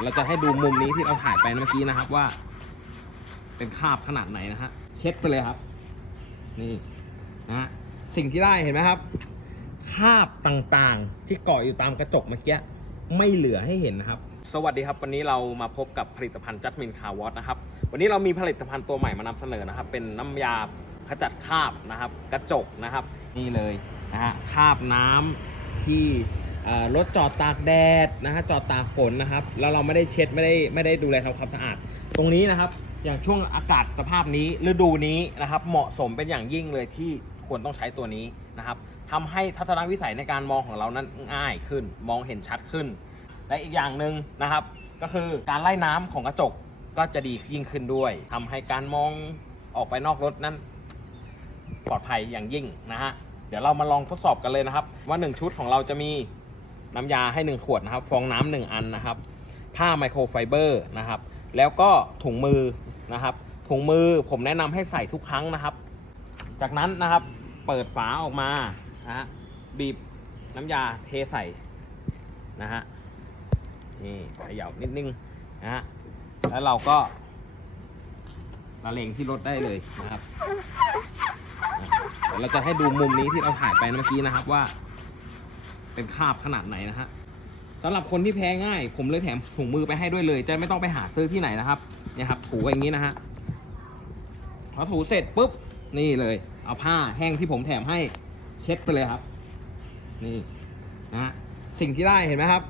ยวเราจะให้ดูมุมนี้ที่เราถ่ายไปเมื่อกี้นะครับว่า เป็นคราบขนาดไหนนะฮะเช็ดไปเลยครับ นี่นะฮะสิ่งที่ได้เห็นไหมครับคราบต่างๆ ที่เกาะอยู่ตามกระจกเมื่อกี้ไม่เหลือให้เห็นนะครับ สวัสดีครับ วันนี้เรามาพบกับผลิตภัณฑ์จัดมินคาวอสนะครับ วันนี้เรามีผลิตภัณฑ์ตัวใหม่มานำเสนอนะครับ เป็นน้ำยาขจัดคราบนะครับ กระจกนะครับ นี่เลยนะฮะคราบน้ำที่ รถจอดตากแดดนะฮะจอดตากฝนนะครับ แล้วเราไม่ได้เช็ดไม่ได้ไม่ได้ดูแลทำความสะอาด ตรงนี้นะครับ อย่างช่วงอากาศสภาพนี้ฤดูนี้นะครับ เหมาะสมเป็นอย่างยิ่งเลยที่ควรต้องใช้ตัวนี้นะครับทำให้ทัศนวิสัยในการมองของเรานั้นง่ายขึ้น มองเห็นชัดขึ้น และอีกอย่างหนึ่งนะครับ ก็คือการไล่น้ำของกระจกก็จะดียิ่งขึ้นด้วยทำให้การมองออกไปนอกรถนั้น ปลอดภัยอย่างยิ่งนะฮะเดี๋ยวเรามาลองทดสอบกันเลยนะครับ ว่า 1 ชุดของเราจะมี น้ำยาให้ 1 ขวดนะครับ ฟองน้ำหนึ่งอันนะครับ ผ้าไมโครไฟเบอร์นะครับ แล้วก็ถุงมือนะครับ ถุงมือผมแนะนำให้ใส่ทุกครั้งนะครับ จากนั้นนะครับเปิดฝาออกมานะฮะบีบน้ำยาเทใส่นะฮะนี่เขย่านิดนึงนะฮะแล้วเราก็ละเลงที่รถได้เลยนะครับเดี๋ยวเราจะให้ดูมุมนี้ที่เราถ่ายไปเมื่อกี้นะครับว่า เป็นคราบขนาดไหนนะฮะสำหรับคนที่แพ้ง่าย ผมเลยแถมถุงมือไปให้ด้วยเลย จะไม่ต้องไปหาซื้อที่ไหนนะครับเนี่ยครับ ถูอย่างนี้นะฮะพอถูเสร็จปุ๊บนี่เลย เอาผ้าแห้งที่ผมแถมให้เช็ดไปเลยครับ นี่นะฮะสิ่งที่ได้เห็นไหมครับ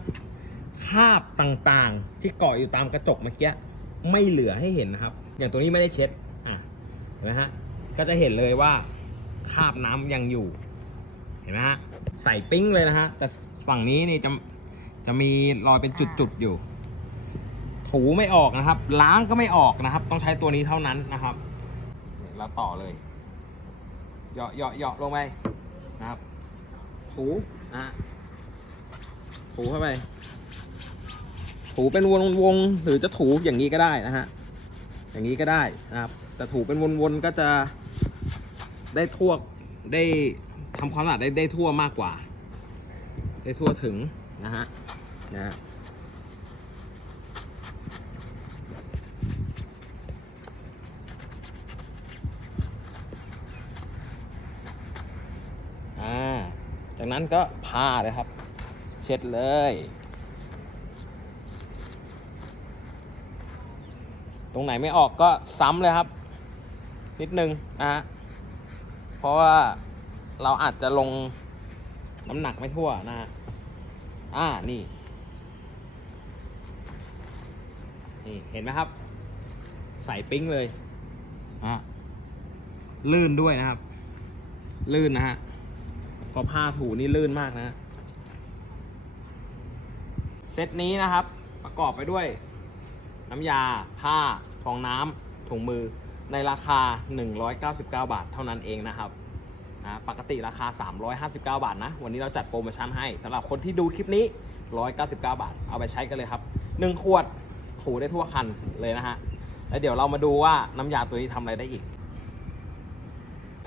คราบต่างๆ ที่เกาะอยู่ตามกระจกเมื่อกี้ไม่เหลือให้เห็นนะครับ อย่างตัวนี้ไม่ได้เช็ดอะเห็นไหมฮะก็จะเห็นเลยว่าคราบน้ำยังอยู่ เห็นไหมฮะ ใส่ปิ้งเลยนะฮะ แต่ฝั่งนี้นี่จะจะมีรอยเป็นจุดๆอยู่ ถูไม่ออกนะครับ ล้างก็ไม่ออกนะครับ ต้องใช้ตัวนี้เท่านั้นนะครับเราต่อเลยเหยาะเหยาะเหยาะลงไปนะครับ ถูนะถูเข้าไป ถูเป็นวงวงๆหรือจะถูอย่างนี้ก็ได้นะฮะอย่างนี้ก็ได้นะครับ แต่ถูเป็นวนๆก็จะได้ทั่วได้ ทำความสะอาดได้ได้ทั่วมากกว่า ได้ทั่วถึงนะฮะนะฮะอ่าจากนั้นก็ผ้าเลยครับ เช็ดเลย ตรงไหนไม่ออกก็ซ้ำเลยครับ นิดนึงนะฮะเพราะว่า เราอาจจะลงน้ำหนักไม่ทั่วนะฮะอ่านี่นี่ เห็นไหมครับ ใส่ปิ้งเลยนะฮะลื่นด้วยนะครับ ลื่นนะฮะพอผ้าถูนี่ลื่นมากนะฮะเซตนี้นะครับ ประกอบไปด้วย น้ำยา ผ้าฟองน้ำถุงมือในราคา 199 บาทเท่านั้นเองนะครับ นะปกติราคา 359 บาทนะ วันนี้เราจัดโปรโมชั่นให้สำหรับคนที่ดูคลิปนี้ 199 บาท เอาไปใช้กันเลยครับ 1 ขวดถูได้ทั่วคันเลยนะฮะ แล้วเดี๋ยวเรามาดูว่าน้ำยาตัวนี้ทำอะไรได้อีก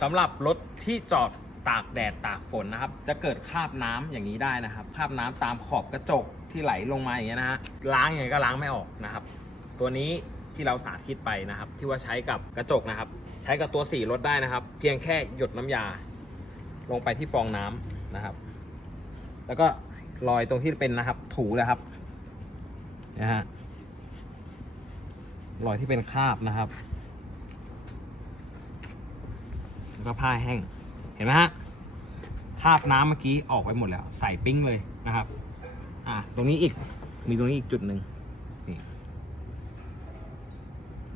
สำหรับรถที่จอดตากแดดตากฝนนะครับ จะเกิดคราบน้ำอย่างนี้ได้นะครับ คราบน้ำตามขอบกระจกที่ไหลลงมาอย่างเงี้ยนะฮะ ล้างยังไงก็ล้างไม่ออกนะครับ ตัวนี้ที่เราสาธิตไปนะครับ ที่ว่าใช้กับกระจกนะครับ ใช้กับตัวสีรถได้นะครับ เพียงแค่หยดน้ำยา ลงไปที่ฟองน้ำนะครับ แล้วก็รอยตรงที่เป็นนะครับ ถูเลยครับนะฮะรอยที่เป็นคราบนะครับแล้วก็ผ้าแห้งเห็นไหมฮะคราบน้ำเมื่อกี้ออกไปหมดแล้ว ใส่ปิ้งเลยนะครับ อะตรงนี้อีกมีตรงนี้อีกจุดหนึ่งนี่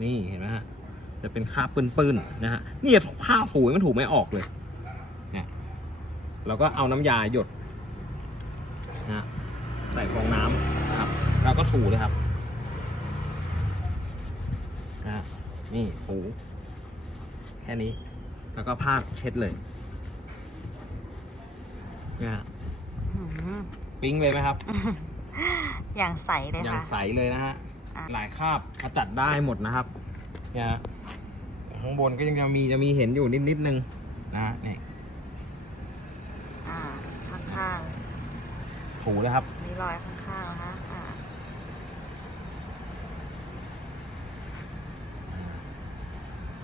นี่เห็นไหมฮะ จะเป็นคราบปื้นๆนะฮะนี่ผ้าถูมันถูไม่ออกเลยเนี่ยเราก็เอาน้ำยาหยดนะฮะใส่ฟองน้ำนะครับแล้วก็ถูเลยครับนะฮะนี่ถูแค่นี้ แล้วก็ผ้าเช็ดเลยเนี่ยฮะหืมปิ้งเลยไหมครับ อย่างใสเลยอย่างค่ะใสเลยนะฮะอะหลายคราบขจัดได้หมดนะครับ จะข้างบนก็ยังมีจะมีเห็นอยู่นิดนิดนึงนะนี่อ่าข้างถูแล้วครับ ๆมีรอยข้างๆนะคะ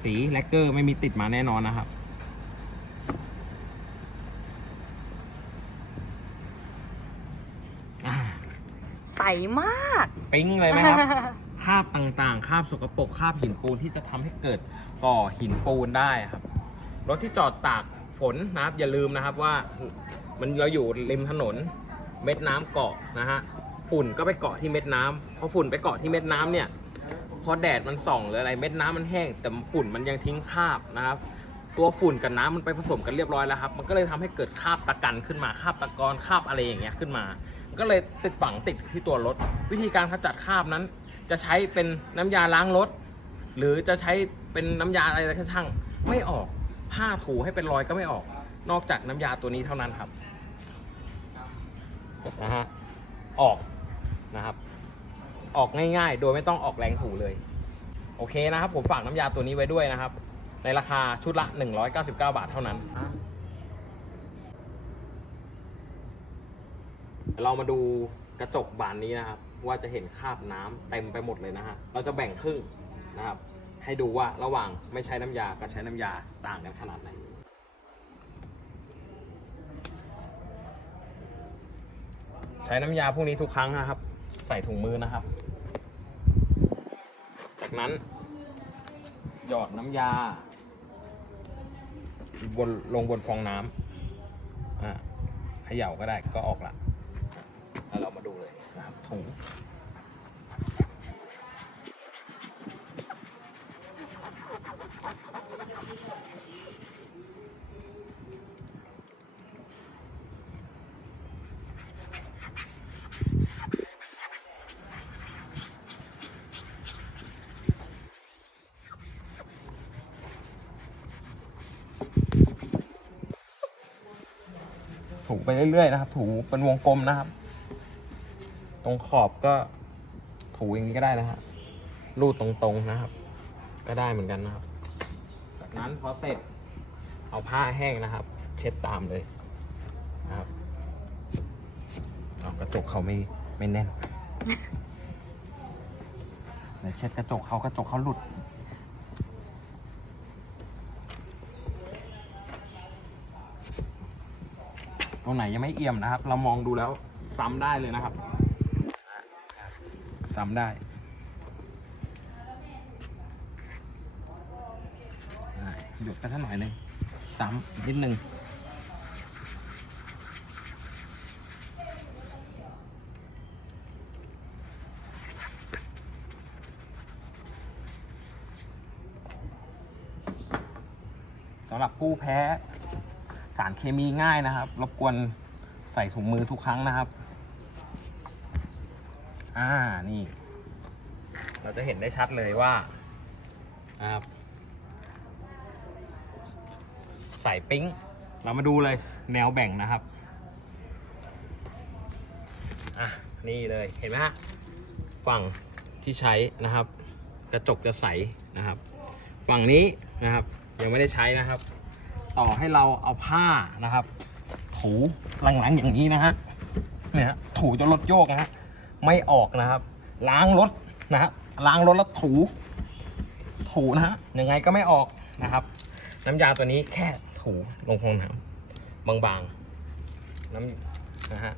สีแลกเกอร์ไม่มีติดมาแน่นอนนะครับใสมาก ปิ้งเลยไหมครับ คราบต่างๆคราบสกปรกคราบหินปูนที่จะทำให้เกิดก่อหินปูนได้ครับ รถที่จอดตากฝนนะครับอย่าลืมนะครับว่ามันเราอยู่ริมถนนเม็ดน้ำเกาะนะฮะฝุ่นก็ไปเกาะที่เม็ดน้ำพอฝุ่นไปเกาะที่เม็ดน้ำเนี่ยพอแดดมันส่องหรืออะไรเม็ดน้ำมันแห้ง แต่ฝุ่นมันยังทิ้งคราบนะครับ ตัวฝุ่นกับน้ำมันไปผสมกันเรียบร้อยแล้วครับ มันก็เลยทำให้เกิดคราบตะกันขึ้นมาคราบตะกอนคราบอะไรอย่างเงี้ยขึ้นมา ก็เลยติดฝังติดที่ตัวรถ วิธีการขจัดคราบนั้น จะใช้เป็นน้ำยาล้างรถ หรือจะใช้เป็นน้ำยาอะไรก็ช่าง ไม่ออกผ้าถูให้เป็นรอยก็ไม่ออก นอกจากน้ำยาตัวนี้เท่านั้นครับนะฮะออกนะครับ ออกง่ายๆ โดยไม่ต้องออกแรงถูเลยโอเคนะครับ ผมฝากน้ำยาตัวนี้ไว้ด้วยนะครับ ในราคาชุดละ 199 บาทเท่านั้นเรามาดูกระจกบานนี้นะครับ ว่าจะเห็นคราบน้ำเต็มไปหมดเลยนะฮะ เราจะแบ่งครึ่งนะครับ ให้ดูว่าระหว่างไม่ใช้น้ำยากับใช้น้ำยาต่างกันขนาดไหนใช้น้ำยาพวกนี้ทุกครั้งนะครับ ใส่ถุงมือนะครับ จากนั้น หยอดน้ำยาบนลงบนฟองน้ำอะเขย่าก็ได้ก็ออกละแล้วเรามาดูเลยนะครับ ถุงถูไปเรื่อยๆนะครับ ถูเป็นวงกลมนะครับ ตรงขอบก็ถูอย่างนี้ก็ได้นะฮะรูดตรงๆนะครับ ก็ได้เหมือนกันนะครับ จากนั้นพอเสร็จเอาผ้าแห้งนะครับ เช็ดตามเลยนะครับเอากระจกเขาไม่ไม่แน่นเดี๋ยวเช็ดกระจกเขากระจกเขาหลุดตรงไหนยังไม่เอี่ยมนะครับ เรามองดูแล้วซ้ำได้เลยนะครับ ซ้ำได้หยุดกันสักหน่อยหนึ่งซ้ำนิดนึงสำหรับผู้แพ้สารเคมีง่ายนะครับ รบกวนใส่ถุงมือทุกครั้งนะครับ อ่านี่ เราจะเห็นได้ชัดเลยว่าครับใส่ปิ๊งเรามาดูเลยแนวแบ่งนะครับ อะ นี่เลยเห็นไหมฮะ ฝั่งที่ใช้นะครับ กระจกจะใสนะครับ ฝั่งนี้นะครับ ยังไม่ได้ใช้นะครับ ต่อให้เราเอาผ้านะครับ ถูหลังๆอย่างนี้นะฮะเนี่ยฮะถูจนรถโยกนะฮะ ไม่ออกนะครับ ล้างรถนะฮะล้างรถแล้วถู ถูนะฮะยังไงก็ไม่ออกนะครับ น้ำยาตัวนี้แค่ถูลงฟองน้ำบางๆน้ำนะฮะ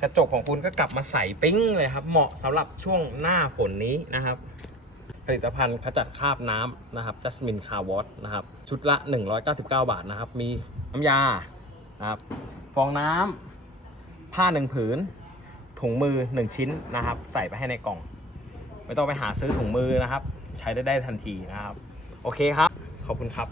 กระจกของคุณก็กลับมาใสปิ้งเลยครับ เหมาะสำหรับช่วงหน้าฝนนี้นะครับ ผลิตภัณฑ์ขจัดคราบน้ำนะครับจัสมินคาร์วอตนะครับ ชุดละ 199 บาทนะครับ มีน้ำยานะครับ ฟองน้ำผ้าหนึ่งผืน ถุงมือ 1 ชิ้นนะครับ ใส่ไปให้ในกล่อง ไม่ต้องไปหาซื้อถุงมือนะครับ ใช้ได้ได้ทันทีนะครับ โอเคครับ ขอบคุณครับ